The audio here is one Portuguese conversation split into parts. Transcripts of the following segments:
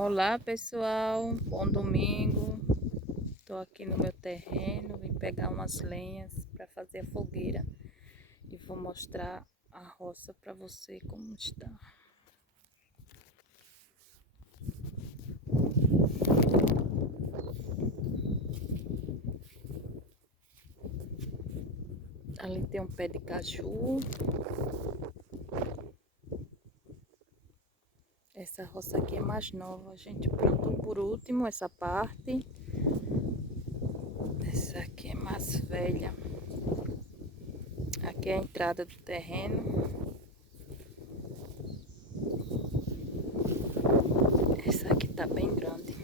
Olá pessoal, bom domingo. Estou aqui no meu terreno, vim pegar umas lenhas para fazer a fogueira e vou mostrar a roça para você como está. Ali tem um pé de caju. Essa roça aqui é mais nova, a gente plantou por último essa parte. Essa aqui é mais velha. Aqui é a entrada do terreno. Essa aqui tá bem grande.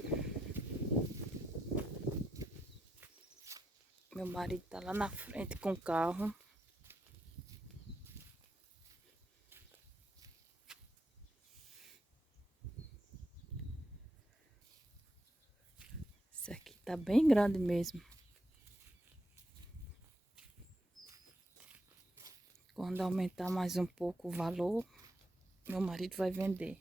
Meu marido tá lá na frente com o carro. Essa aqui tá bem grande mesmo. Quando aumentar mais um pouco o valor, meu marido vai vender.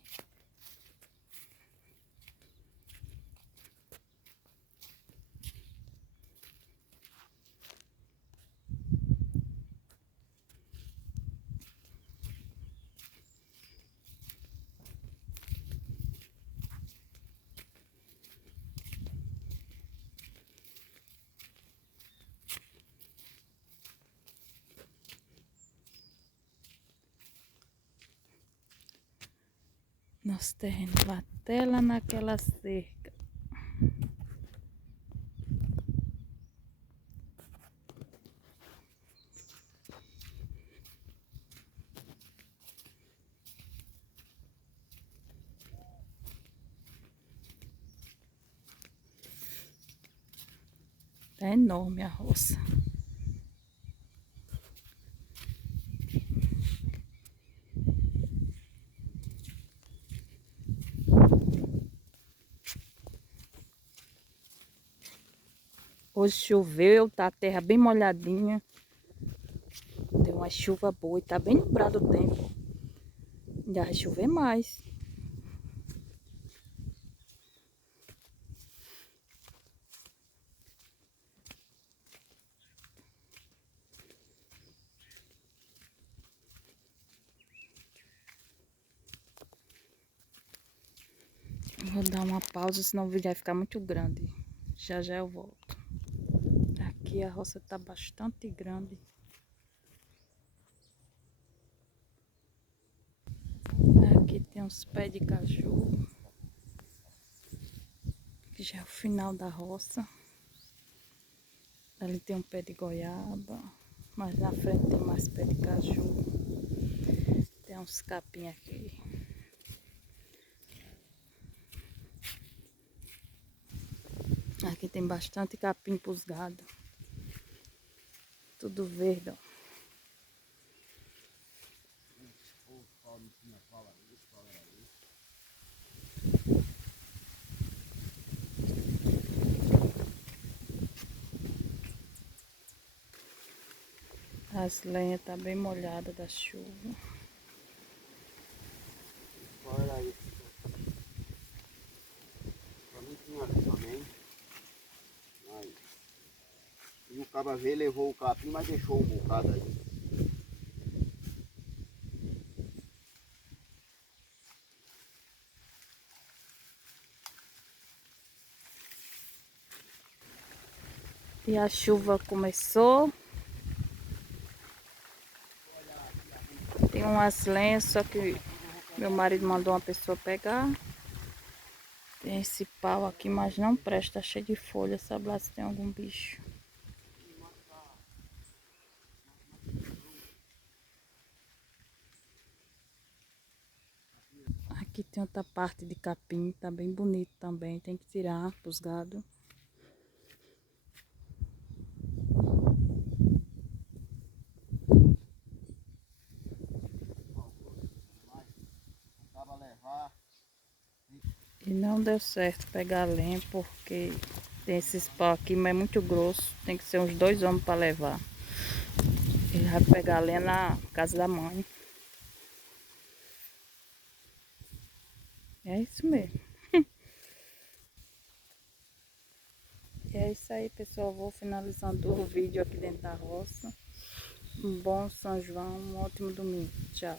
Nosso terreno vai até lá naquela cerca. Tá enorme a roça. Hoje choveu, tá a terra bem molhadinha. Deu uma chuva boa e tá bem nublado o tempo. Já vai chover mais. Vou dar uma pausa, senão o vídeo vai ficar muito grande. Já já eu volto. Aqui a roça tá bastante grande. Aqui tem uns pés de caju. Que já é o final da roça. Ali tem um pé de goiaba. Mais na frente tem mais pé de caju. Tem uns capim aqui. Aqui tem bastante capim pros gados. Tudo verde, ó. As lenhas tá bem molhadas da chuva. Olha aí. Pra mim tinha ali também. Aí. E o caba veio, levou o capim, mas deixou um bocado aí. E a chuva começou. Tem umas lenhas, só que meu marido mandou uma pessoa pegar. Tem esse pau aqui, mas não presta, tá cheio de folha. Sabe lá se tem algum bicho. Aqui tem outra parte de capim, tá bem bonito também. Tem que tirar pros gados. Acaba levar. E não deu certo pegar lenha porque tem esses pau aqui, mas é muito grosso. Tem que ser uns 2 homens para levar. Ele vai pegar lenha na casa da mãe. É isso mesmo. E é isso aí, pessoal. Vou finalizando o vídeo aqui dentro da roça. Um bom São João, um ótimo domingo. Tchau.